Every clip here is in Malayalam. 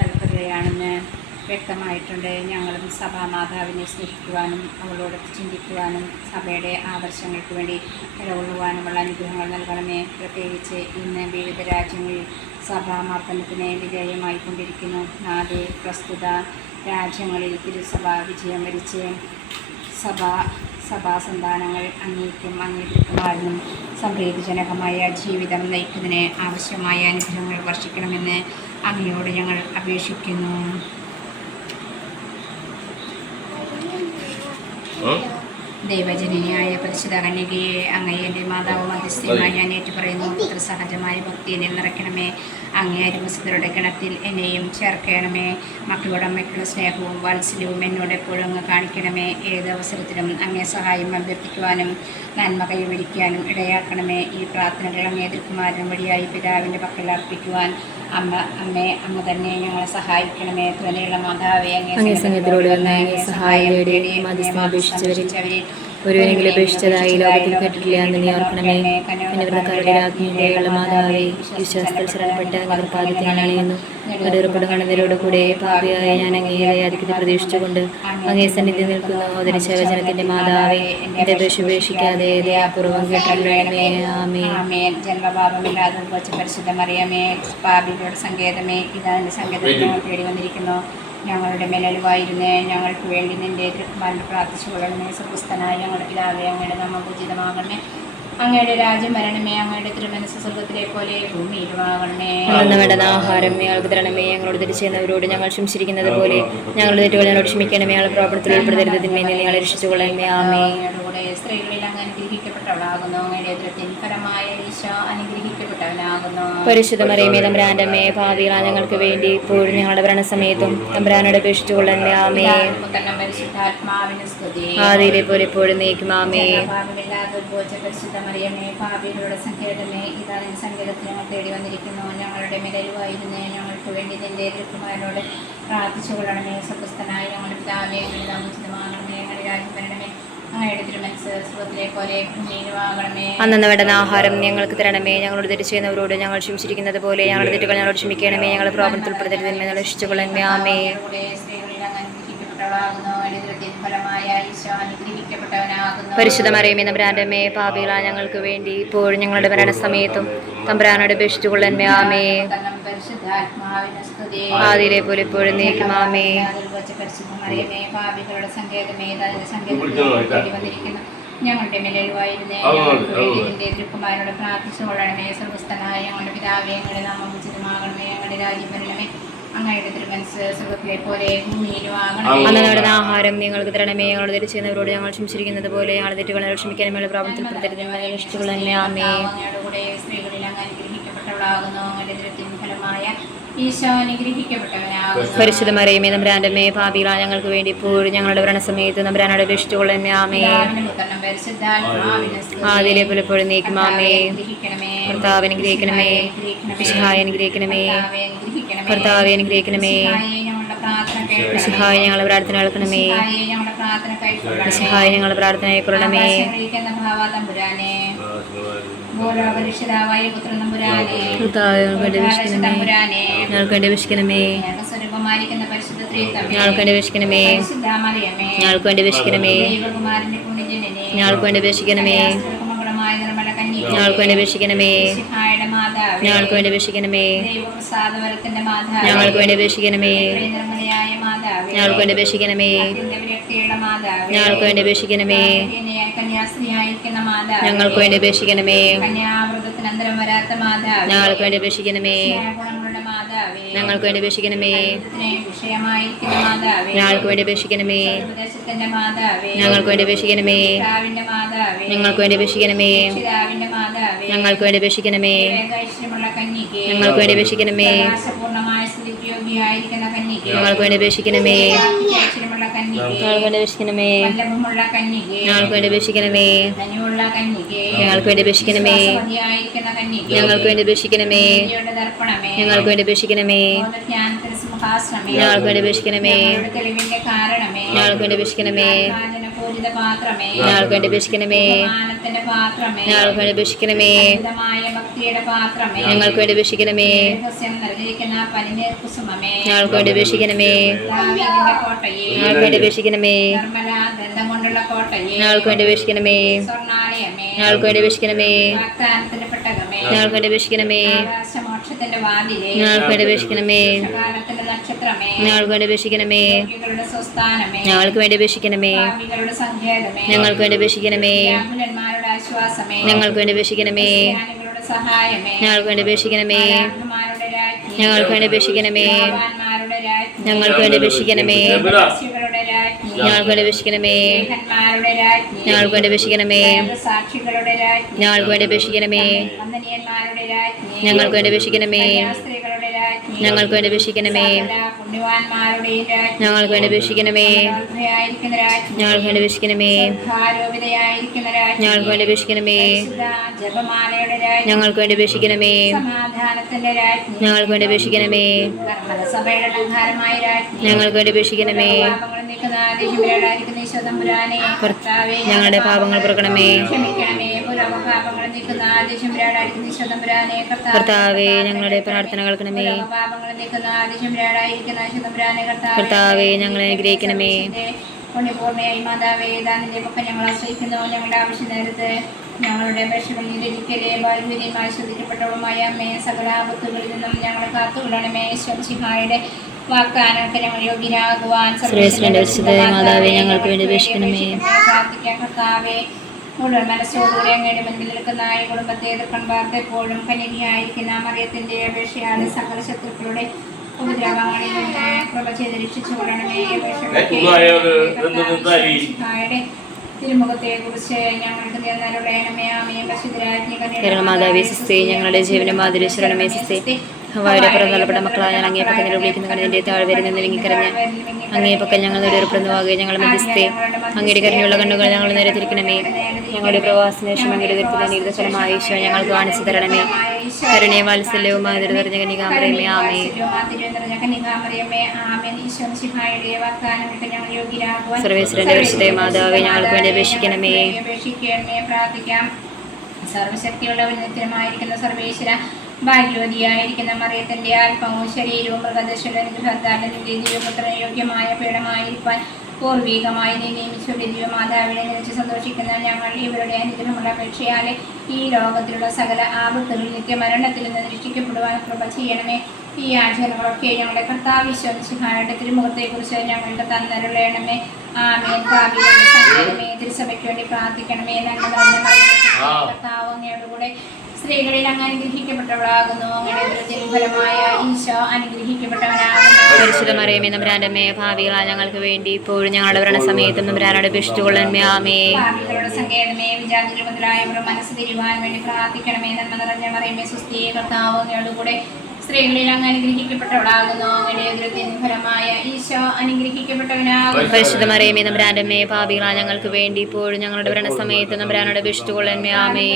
കൽപ്പതയാണെന്ന് വ്യക്തമായിട്ടുണ്ട്. ഞങ്ങളും സഭാമാതാവിനെ സ്നേഹിക്കുവാനും അവളോട് ചിന്തിക്കുവാനും സഭയുടെ ആദർശങ്ങൾക്ക് വേണ്ടി നിലകൊള്ളുവാനുമുള്ള അനുഗ്രഹങ്ങൾ നൽകണമേ. പ്രത്യേകിച്ച് ഇന്ന് വിവിധ രാജ്യങ്ങളിൽ സഭാമാർദ്ദനത്തിന് വിധേയമായിക്കൊണ്ടിരിക്കുന്നു. നാല് പ്രസ്തുത രാജ്യങ്ങളിൽ തിരുസഭ വിജയം വരിച്ച് സഭാസന്താനങ്ങൾ അങ്ങേതൃക്കുമാരനും സംപ്രീതിജനകമായ ജീവിതം നയിക്കുന്നതിന് ആവശ്യമായ അനുഗ്രഹങ്ങൾ വർഷിക്കണമെന്ന് അങ്ങയോട് ഞങ്ങൾ അപേക്ഷിക്കുന്നു. ദൈവജനനിയായ പരിശുദ്ധ കന്യകയെ അങ്ങയെ എൻ്റെ മാതാവ് മധ്യസ്ഥയുമായി ഞാൻ ഏറ്റുപറയുന്നു. പുത്രസഹജമായ ഭക്തിയെ നിറയ്ക്കണമേ. അങ്ങേ അരുമസിതരുടെ ഗണത്തിൽ എന്നെയും ചേർക്കണമേ. മക്കളോടമ്മയ്ക്കുള്ള സ്നേഹവും വാത്സല്യവും എന്നോട് എപ്പോഴും അങ്ങ് കാണിക്കണമേ. ഏത് അവസരത്തിലും അങ്ങേ സഹായം അഭ്യർത്ഥിക്കുവാനും നന്മ കൈവരിക്കാനും ഇടയാക്കണമേ. ഈ പ്രാർത്ഥനകൾ അങ്ങേ തിരുക്കുമാരൻ വഴിയായി പിതാവിൻ്റെ പക്കൽ അർപ്പിക്കുവാൻ അങ്ങ് തന്നെ ഞങ്ങളെ സഹായിക്കണമേ. ത്വനയുള്ള മാതാവേ, അങ്ങേ സഹായം തേടി ഒരുവനെങ്കിലും അപേക്ഷിച്ചതായി ലോകത്തിൽ കേട്ടിട്ടില്ല എന്ന് നീ ഓർക്കണമേ. കന്യവ്രതക്കാരുടെ രാജ്ഞിയുള്ള മാതാവേ, വിശ്വാസത്തിൽ ശരണപ്പെട്ട് അങ്ങയുടെ പാദത്തിൽ ഞാൻ അണിയുന്നു. കടൂറപ്പെടും കണ്ണതിലോട് കൂടെ പാപിയായ ഞാൻ അങ്ങയെ ദയാധിക്യത്തെ പ്രതീക്ഷിച്ചുകൊണ്ട് അങ്ങേ സന്നിധി നിൽക്കുന്നു. ധരിച്ച വചനത്തിന്റെ മാതാവേ, എന്റെ ഉപേക്ഷിക്കാതെ ദയാപൂർവം കേട്ടറിയണമേ. ആമേൻ. ജന്മപാപമില്ലാതെ പരിശുദ്ധ മറിയമേ, പാപികളുടെ സങ്കേതമേ, ഇതാ എന്റെ സങ്കേതത്തിൽ ഞങ്ങൾ തേടി വന്നിരിക്കുന്നു. ഞങ്ങളുടെ മേലലുവായിരുന്നേ, ഞങ്ങൾക്ക് വേണ്ടി നിന്റെ തിരുക്കുമാരൻ പ്രാർത്ഥിച്ചുകൊള്ളണമേ. സ്വർഗ്ഗസ്ഥനായ ഞങ്ങളുടെ പിതാവേ, അങ്ങയുടെ നാമം പൂജിതമാകണമേ. അങ്ങയുടെ രാജ്യം വരണമേ. അങ്ങയുടെ തിരുമനസ്സ് സ്വർഗ്ഗത്തിലെ പോലെ ഭൂമിയിലുമാകണമേ. വേണ്ടുന്ന ആഹാരം ഞങ്ങൾക്ക് തരണമേ. ഞങ്ങളോട് തെറ്റ് ചെയ്യുന്നവരോട് ഞങ്ങൾ ക്ഷമിച്ചിരിക്കുന്നത് പോലെ ഞങ്ങളുടെ തെറ്റുകൾ ഞങ്ങളോട് ക്ഷമിക്കണമേ. ഞങ്ങൾ പ്രവർത്തനത്തിൽ ഉൾപ്പെടുത്തരുതതിന്മേൽ ഞങ്ങളെ രക്ഷിച്ചുകൊള്ളണമേ. ആമേൻ. സ്ത്രീകളിൽ അങ്ങ് അനുഗ്രഹിക്കപ്പെട്ടവളാകുന്നു. അങ്ങയുടെ ഉദരത്തിൻ ഫലമായ ഈശോ അനുഗ്രഹിക്കപ്പെട്ടവനാകുന്നു. പരിശുദ്ധ മറിയമേ, തമ്പുരാന്റെ അമ്മേ, പാപികളായ ഞങ്ങൾക്ക് വേണ്ടി ഇപ്പോഴും ഞങ്ങളുടെ മരണസമയത്തും തമ്പുരാനോട് അപേക്ഷിച്ചുകൊള്ളണമേ. ആമേൻ. പരിശുദ്ധാത്മാവിന് സ്തുതി. ആദിയിലെ പോലെ എപ്പോഴും നീക്കും. ആമേൻ. പരിശുദ്ധ മറിയമേ, പാപികളുടെ സങ്കേതമേ, ഇതാ നിൻ സങ്കേതത്തിൽ ഞങ്ങൾ തേടി വന്നിരിക്കുന്നു. ഞങ്ങളുടെ മേലലുവായിരുന്നേ, ഞങ്ങൾക്ക് വേണ്ടി നിന്റെ തിരുക്കുമാരനോട് പ്രാർത്ഥിച്ചുകൊള്ളണമേ. സ്വർഗ്ഗസ്ഥനായ ഞങ്ങളുടെ പിതാവേ, അങ്ങയുടെ നാമം പൂജിതമാകണമേ. അങ്ങയുടെ രാജ്യം വരണമേ. അങ്ങയുടെ തിരുമനസ്സ് സ്വർഗ്ഗത്തിലെ പോലെ ഭൂമിയിലുമാകണമേ. അന്നന്ന് വേണ്ടുന്ന ആഹാരം ഞങ്ങൾക്ക് തരണമേ. ഞങ്ങളോട് തെറ്റ് ചെയ്യുന്നവരോട് ഞങ്ങൾ ക്ഷമിച്ചിരിക്കുന്നത് പോലെ ഞങ്ങളുടെ തെറ്റുകൾ ഞങ്ങളോട് ക്ഷമിക്കണമേ. ഞങ്ങൾ പ്രവർത്തനത്തിൽ ഉൾപ്പെടുത്തരുതന്മേ ഞങ്ങൾ രക്ഷിച്ചുകൊള്ളണമേ. ആമേൻ. പരിശുദ്ധ മറിയമേ, തമ്പുരാന്റെ അമ്മേ, പാപികളായ ഞങ്ങൾക്ക് വേണ്ടി ഇപ്പോഴും ഞങ്ങളുടെ മരണസമയത്തും തമ്പുരാനോട് അപേക്ഷിച്ചുകൊള്ളണമേ. ആമേൻ. ആദിയിലെ പോലെ എപ്പോഴും നീക്കും. ആമേൻ. ഞങ്ങളുടെ മേലലുവായിരുന്നേ, നിന്റെ തിരുക്കുമാരനോട് പ്രാർത്ഥിച്ചുകൊള്ളണമേ. സ്വർഗ്ഗസ്ഥനായ ഞങ്ങളുടെ പിതാവേ, അങ്ങയുടെ നാമം പൂജിതമാകണമേ. അങ്ങയുടെ രാജ്യം വരണമേ. അങ്ങയുടെ തിരുമനസ്സ് സ്വർഗ്ഗത്തിലെ പോലെ ഭൂമിയിലുമാകണമേ. അന്നന്ന് ആഹാരം ഞങ്ങൾക്ക് തരണമേ. ഞങ്ങളോട് തെറ്റ് ചെയ്യുന്നവരോട് ഞങ്ങൾ ക്ഷമിച്ചിരിക്കുന്നത് പോലെ ഞങ്ങളുടെ തെറ്റുകൾ ഞങ്ങൾ ക്ഷമിക്കാനും പ്രവർത്തനത്തിൽ ഉൾപ്പെടുത്തരുതന്മേ രക്ഷിച്ചുകൊള്ളണമേ. ആമേൻ. സ്ത്രീകളിൽ അങ്ങ് അനുഗ്രഹിക്കപ്പെട്ടവളാകുന്നു. അങ്ങയുടെ ദുരത്തിൻ ഫലമായ ഈശോ അനുഗ്രഹിക്കപ്പെട്ടവനാകുന്നു. പരിശുദ്ധ മറിയമേ, തമ്പുരാന്റെ അമ്മേ, പാപികളായ ഞങ്ങൾക്ക് വേണ്ടി ഇപ്പോഴും ഞങ്ങളുടെ മരണസമയത്ത് തമ്പുരാനോട് അപേക്ഷിച്ചുകൊള്ളണമേ. ആമേൻ. ആദിയിലെ പോലെ എപ്പോഴും നീക്കും. ആമേൻ. കർത്താവേ, അനുഗ്രഹിക്കണമേ. മിശിഹായെ അനുഗ്രഹിക്കണമേ. കർത്താവേ, അനുഗ്രഹിക്കണമേ. മിശിഹായെ ഞങ്ങളുടെ പ്രാർത്ഥന കേൾക്കണമേ. മിശിഹായെ ഞങ്ങളുടെ പ്രാർത്ഥന കേൾക്കണമേ. ഞങ്ങൾക്ക് വേണ്ടി വിശിക്കണമേ. ഞങ്ങൾക്ക് വേണ്ടി വിശിക്കണമേ. ഞങ്ങൾക്ക് വേണ്ടി വിശിക്കണമേ. ഞങ്ങൾക്ക് വേണ്ടി വിശിക്കണമേ. ഞങ്ങൾക്ക് വേണ്ടി അപേക്ഷിക്കണമേ. ഞങ്ങൾക്ക് വേണ്ടി അപേക്ഷിക്കണമേ. ഞങ്ങൾക്ക് വേണ്ടി അപേക്ഷിക്കണമേ. ഞങ്ങൾക്ക് വേണ്ടി അപേക്ഷിക്കണമേ. ഞങ്ങൾക്ക് വേണ്ടി അപേക്ഷിക്കണമേ. ഞങ്ങൾക്ക് വേണ്ടി അപേക്ഷിക്കണമേ. ഞങ്ങൾക്ക് വേണ്ടി അപേക്ഷിക്കണമേ. ഞങ്ങൾക്ക് വേണ്ടി അപേക്ഷിക്കണമേ. വിഷയമായിരിക്കുന്ന മാതാവേ, ഞങ്ങൾക്ക് വേണ്ടി അപേക്ഷിക്കണമേ. ഉപദേശത്തിന്റെ മാതാവേ, ഞങ്ങൾക്ക് വേണ്ടി അപേക്ഷിക്കണമേ. പിതാവിന്റെ മാതാവേ, ഞങ്ങൾക്ക് വേണ്ടി അപേക്ഷിക്കണമേ. പിതാവിന്റെ മാതാവേ, ഞങ്ങൾക്ക് വേണ്ടി അപേക്ഷിക്കണമേ. ഐശ്വര്യമുള്ള കന്യകേ, ഞങ്ങൾക്ക് വേണ്ടി അപേക്ഷിക്കണമേ. പ്രകാശപൂർണ്ണമായ സ്ഥിതിക്ക് യോഗ്യയായിരിക്കുന്ന കന്യകേ, ഞങ്ങൾക്ക് വേണ്ടി അപേക്ഷിക്കണമേ. ഐശ്വര്യമുള്ള കന്യകേ, ഞങ്ങൾക്ക് വേണ്ടി അപേക്ഷിക്കണമേ. വല്ലഭമുള്ള കന്യകേ, ഞങ്ങൾക്ക് വേണ്ടി അപേക്ഷിക്കണമേ. ധന്യമുള്ള കന്യകേ, ഞങ്ങൾക്ക് വേണ്ടി അപേക്ഷിക്കണമേ. വിശ്വാസവതിയായിരിക്കുന്ന കന്യകേ, ഞങ്ങൾക്ക് വേണ്ടി അപേക്ഷിക്കണമേ. നീതിയുടെ ദർപ്പണമേ, ഞങ്ങൾക്ക് വേണ്ടി അപേക്ഷിക്കണമേ. ബോധജ്ഞാനത്തിന് സിംഹാസനമേ, ഞങ്ങൾക്ക് വേണ്ടി അപേക്ഷിക്കണമേ. ഞങ്ങളുടെ തെളിവിന്റെ കാരണമേ, ഞങ്ങൾക്ക് വേണ്ടി അപേക്ഷിക്കണമേ. വാചനപൂരിത പാത്രമേ, ഞങ്ങൾക്ക് വേണ്ടി അപേക്ഷിക്കണമേ. ബഹുമാനത്തിന്റെ പാത്രമേ, ഞങ്ങൾക്ക് വേണ്ടി അപേക്ഷിക്കണമേ. അമിതമായ ഭക്തിയുടെ പാത്രമേ, ഞങ്ങൾക്ക് വേണ്ടി അപേക്ഷിക്കണമേ. രഹസ്യം നിറഞ്ഞിരിക്കുന്ന പനിനീർ കുസുമമേ, ഞങ്ങൾക്ക് വേണ്ടി അപേക്ഷിക്കണമേ. ദാവീദിന്റെ കോട്ടയെ, ഞങ്ങൾക്ക് വേണ്ടി അപേക്ഷിക്കണമേ. നിർമ്മല ദന്തം കൊണ്ടുള്ള കോട്ടയെ, ഞങ്ങൾക്ക് വേണ്ടി അപേക്ഷിക്കണമേ. സ്വർണ്ണാലയമേ, ഞങ്ങൾക്ക് വേണ്ടി അപേക്ഷിക്കണമേ. വാഗ്ദാനത്തിന്റെ പെട്ടകമേ, ഞങ്ങൾക്ക് വേണ്ടി അപേക്ഷിക്കണമേ. ആകാശമോക്ഷത്തിന്റെ വാതിലേ, ഞങ്ങൾക്ക് വേണ്ടി അപേക്ഷിക്കണമേ. കാലത്തിന്റെ നക്ഷത്രമേ, ഞങ്ങൾക്ക് വേണ്ടി അപേക്ഷിക്കണമേ. രോഗികളുടെ സ്വസ്ഥാനമേ, ഞങ്ങൾക്ക് വേണ്ടി അപേക്ഷിക്കണമേ. പാപികളുടെ സങ്കേതമേ, ഞങ്ങൾക്ക് വേണ്ടി അപേക്ഷിക്കണമേ. വ്യാകുലന്മാരുടെ ആശ്വാസമേ, ഞങ്ങൾക്ക് വേണ്ടി അപേക്ഷിക്കണമേ. ക്രിസ്ത്യാനികളുടെ സഹായമേ, ഞങ്ങൾക്ക് വേണ്ടി അപേക്ഷിക്കണമേ. മാലാഖമാരുടെ രാജ്ഞി, ഞങ്ങൾക്ക് വേണ്ടി അപേക്ഷിക്കണമേ. ധനവാന്മാരുടെ രാജ്ഞി, ഞങ്ങൾക്ക് വേണ്ടി അപേക്ഷിക്കണമേ. ദാസികളുടെ രാജ്ഞി, ഞങ്ങൾക്ക് വേണ്ടി അപേക്ഷിക്കണമേ. ലേഖന്മാരുടെ രാജ്ഞി, ഞങ്ങൾക്ക് വേണ്ടി അപേക്ഷിക്കണമേ. സാക്ഷികളുടെ രാജ്ഞി, ഞങ്ങൾക്ക് വേണ്ടി അപേക്ഷിക്കണമേ. വന്ദനീയന്മാരുടെ രാജ്ഞി, ഞങ്ങൾക്ക് വേണ്ടി അപേക്ഷിക്കണമേ. സ്ത്രീകളുടെ രാജ്ഞി, ഞങ്ങൾക്ക് വേണ്ടി അപേക്ഷിക്കണമേ. സകല പുണ്യവാന്മാരുടെയും രാജ്ഞി, ഞങ്ങൾക്ക് വേണ്ടി അപേക്ഷിക്കണമേ. ആയിരിക്കുന്ന രാജ്ഞി, ഞങ്ങൾക്ക് വേണ്ടി അപേക്ഷിക്കണമേ. ആരോപിതയായിരിക്കുന്ന രാജ്ഞി, ഞങ്ങൾക്ക് വേണ്ടി അപേക്ഷിക്കണമേ. ജപമാലയുടെ രാജ്ഞി, ഞങ്ങൾക്ക് വേണ്ടി അപേക്ഷിക്കണമേ. സമാധാനത്തിന്റെ രാജ്ഞി, ഞങ്ങൾക്ക് വേണ്ടി അപേക്ഷിക്കണമേ. സഭയുടെ അലങ്കാരമായ രാജ്ഞി, ഞങ്ങൾക്ക് വേണ്ടി അപേക്ഷിക്കണമേ. പാപങ്ങൾ നീക്കുന്ന ആദിശുരായിരിക്കുന്ന ഈശോതമ്പുരാനെ, കർത്താവേ, ഞങ്ങളുടെ പാപങ്ങൾ പുറക്കണമേ. ക്ഷമിക്കണമേ. പാപങ്ങൾ നീക്കുന്ന ആദിശുരായിരിക്കുന്ന ഈശോതമ്പുരാനെ, കർത്താവേ, ഞങ്ങളുടെ പ്രാർത്ഥന കേൾക്കണമേ. പാപങ്ങൾ നീക്കുന്ന ആദിശുരായിരിക്കുന്ന ഈശോതമ്പുരാനെ, കർത്താവേ, ഞങ്ങളെ അനുഗ്രഹിക്കണമേ. പുണ്യപൂർണ്ണയായി മാതാവേ, ദാനിന്റെ പക്കം ഞങ്ങൾ ആശ്രയിക്കുന്നു. ഞങ്ങളുടെ ആവശ്യ നേരത്ത് ഞങ്ങളുടെ അപേക്ഷകൾ നിരജിക്കലേ വായുവിനെയുമായി ശ്രദ്ധിക്കപ്പെട്ടവളുമായ അമ്മേ, സകല ആപത്തുകളിൽ നിന്നും ഞങ്ങളെ കാത്തുകൊള്ളണമേ. ശംസിഹായുടെ വാഗ്ദാനങ്ങൾക്ക് ഞങ്ങൾ യോഗ്യരാകുവാൻ മാതാവേ, ഞങ്ങൾക്ക് വേണ്ടി അപേക്ഷിക്കണമേ. പ്രാർത്ഥിക്കാം. കർത്താവേ, മുഴുവൻ മനസ്സോടുകൂടി അങ്ങയുടെ മുൻപിൽ നിൽക്കുന്ന ഈ കുടുംബത്തെ എതിർക്കൺപാർത്ത് എപ്പോഴും കന്യകയായിരിക്കുന്ന മറിയത്തിന്റെ അപേക്ഷയാൽ സകല ശത്രുക്കളുടെ ഉപദ്രവങ്ങളിൽ നിന്ന് കൃപ ചെയ്ത് രക്ഷിച്ചു കൊള്ളണമേ. തിരുമുഖത്തെ കുറിച്ച് ഞങ്ങൾക്ക് മാതാവേ സിസ്തേ, ഞങ്ങളുടെ ജീവന മാതിരി ശരണമേ സിസ്തേ. ഹവായുടെ പിറന്നള്ളപ്പെട്ട മക്കളായ ഞാൻ അങ്ങേ പക്കം വിളിക്കുന്ന കണ്ണിന്റെ താഴ്വരയിൽ നിന്ന് വിങ്ങിക്കരഞ്ഞ അങ്ങേ പക്കം ഞങ്ങൾ നേടിയപ്പെടുന്നവാകെ ഞങ്ങൾ മധ്യസ്ഥേ. അങ്ങയുടെ കരുണയുള്ള കണ്ണുകൾ ഞങ്ങൾ നേരെ തിരിക്കണമേ. ഞങ്ങളുടെ പ്രവാസനേഷം അങ്ങയുടെ തരത്തിലെ നീതഫലമായ ഈശോ ഞങ്ങൾക്ക് കാണിച്ചു തരണമേ. കരുണയും വാത്സല്യവും മാതിരി നിറഞ്ഞ കന്യകാമറിയമേ, ആമേ. സർവേശ്വരന്റെ പരിശുദ്ധ മാതാവേ, ഞങ്ങൾക്ക് വേണ്ടി അപേക്ഷിക്കണമേ. പ്രാർത്ഥിക്കാം. സർവശക്തിയുള്ളവൻ നിത്യമായിരിക്കുന്ന സർവേശ്വര, ഭാഗ്യവതിയായിരിക്കുന്ന മറിയത്തിന്റെ ആത്മാവും ശരീരവും മൃഗദശയുടെ യോഗ്യമായ പീഠമായിരിക്കാൻ പൂർവികമായി നീ നിയമിച്ചുള്ള ദിവ്യമാതാവിനെ നിലച്ച് സന്തോഷിക്കുന്ന ഞങ്ങൾ ഇവരുടെ അനുഗ്രഹമുള്ള അപേക്ഷയാലെ ഈ ലോകത്തിലുള്ള സകല ആപത്തുകളിൽ നിത്യമരണത്തിൽ നിന്ന് രക്ഷിക്കപ്പെടുവാൻ കൃപ ചെയ്യണമേ. ഈ ആചരണങ്ങളൊക്കെ ഞങ്ങളുടെ കർത്താവ് വിശ്വസിഹായുടെ തിരുമുഖത്തെക്കുറിച്ച് ഞങ്ങൾക്ക് തന്നരുളയണമേ. ആമേൻ. ഭാവികളുടെ സംഘടനമേ, തിരുസഭയ്ക്ക് വേണ്ടി പ്രാർത്ഥിക്കണമേ. കർത്താവ് അങ്ങയുടെ കൂടെ സ്ത്രീകളിൽ അങ്ങ് അനുഗ്രഹിക്കപ്പെട്ടവളാകുന്നു. അങ്ങയുടെ ഫലമായ ഈശോ അനുഗ്രഹിക്കപ്പെട്ടവനാകുന്നു. പരിശുദ്ധ മറിയമേ, നമ്പുരാന്റെ അമ്മേ, ഭാവികളായ ഞങ്ങൾക്ക് വേണ്ടി ഇപ്പോഴും ഞങ്ങളുടെ ഭരണസമയത്തും നമ്പുരാനോട് അപേക്ഷിച്ചുകൊള്ളണമേ, ആമേ. ഭാവികളുടെ സങ്കേതമേ, വിജാതികൾ മുതലായവരുടെ മനസ്സ് തിരുവാൻ വേണ്ടി പ്രാർത്ഥിക്കണമേ. നന്മ നിറഞ്ഞ മറിയമേ, സുസ്ഥിയെ, കർത്താവ് അങ്ങയുടെ കൂടെ സ്ത്രീകളിൽ അങ്ങ് അനുഗ്രഹിക്കപ്പെട്ടവളാകുന്നു. അങ്ങയുടെ ഫലമായ ഈശോ അനുഗ്രഹിക്കപ്പെട്ടവനാകുന്നു. പരിശുദ്ധ മറിയമേ, നമ്പുരാന്റെ അമ്മേ, ഭാവികളായ ഞങ്ങൾക്ക് വേണ്ടി ഇപ്പോഴും ഞങ്ങളുടെ ഭരണസമയത്ത് നമ്പുരാനോട് അപേക്ഷിച്ചുകൊള്ളണമേ, ആമേ.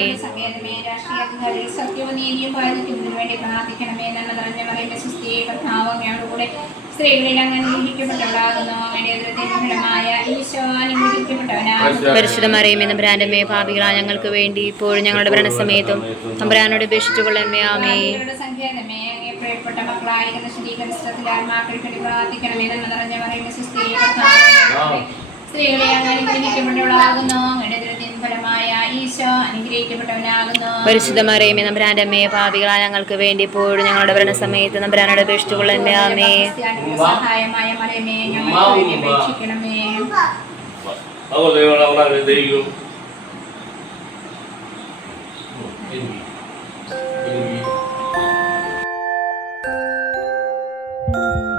രാഷ്ട്രീയ സത്യവും നീതിയും പാലിക്കുന്നതിന് വേണ്ടി പ്രാർത്ഥിക്കണമേ. നന്മ നിറഞ്ഞ മറിയമേ, സുസ്ഥിയെ, കർത്താവ് അങ്ങയുടെ കൂടെ സ്ത്രീകളിൽ അങ്ങ് അനുഗ്രഹിക്കപ്പെട്ടവളാകുന്നു. അങ്ങയുടെ ഫലമായ ഈശോ അനുഗ്രഹിക്കപ്പെട്ടവനാകുന്നു. പരിശുദ്ധ മറിയമേ, നമ്പുരാന്റെ അമ്മേ, ഭാവികളായ ഞങ്ങൾക്ക് വേണ്ടി ഇപ്പോഴും ഞങ്ങളുടെ ഭരണസമയത്തും നമ്പുരാനോട് അപേക്ഷിച്ചുകൊള്ളണമേ, ആമേ. സങ്കേതമേ, പ്രിയപ്പെട്ട മക്കളായിരിക്കുന്ന ശുദ്ധീകരണത്തിൽ ആത്മാക്കൾക്ക് വേണ്ടി പ്രാർത്ഥിക്കണമേ. നന്മ നിറഞ്ഞ മറിയമേ, സുസ്ഥിയെ, സ്ത്രീകളെ അങ്ങ് അനുഗ്രഹിക്കപ്പെട്ടവളാകുന്നു. അങ്ങയുടെ ഫലമായ ഈശോ അനുഗ്രഹിക്കപ്പെട്ടവനാകുന്നു. പരിശുദ്ധ മറിയമേ, നമ്പുരാന്റെ അമ്മേ, ഭാവികളായ ഞങ്ങൾക്ക് വേണ്ടി ഇപ്പോഴും ഞങ്ങളുടെ ഭരണസമയത്ത് നമ്പുരാനോട് അപേക്ഷിച്ചുകൊള്ളണമേ, ആമേ. സഹായമായ മറിയമേ, ഞങ്ങൾക്ക് വേണ്ടി അപേക്ഷിക്കണമേ. ആമേൻ.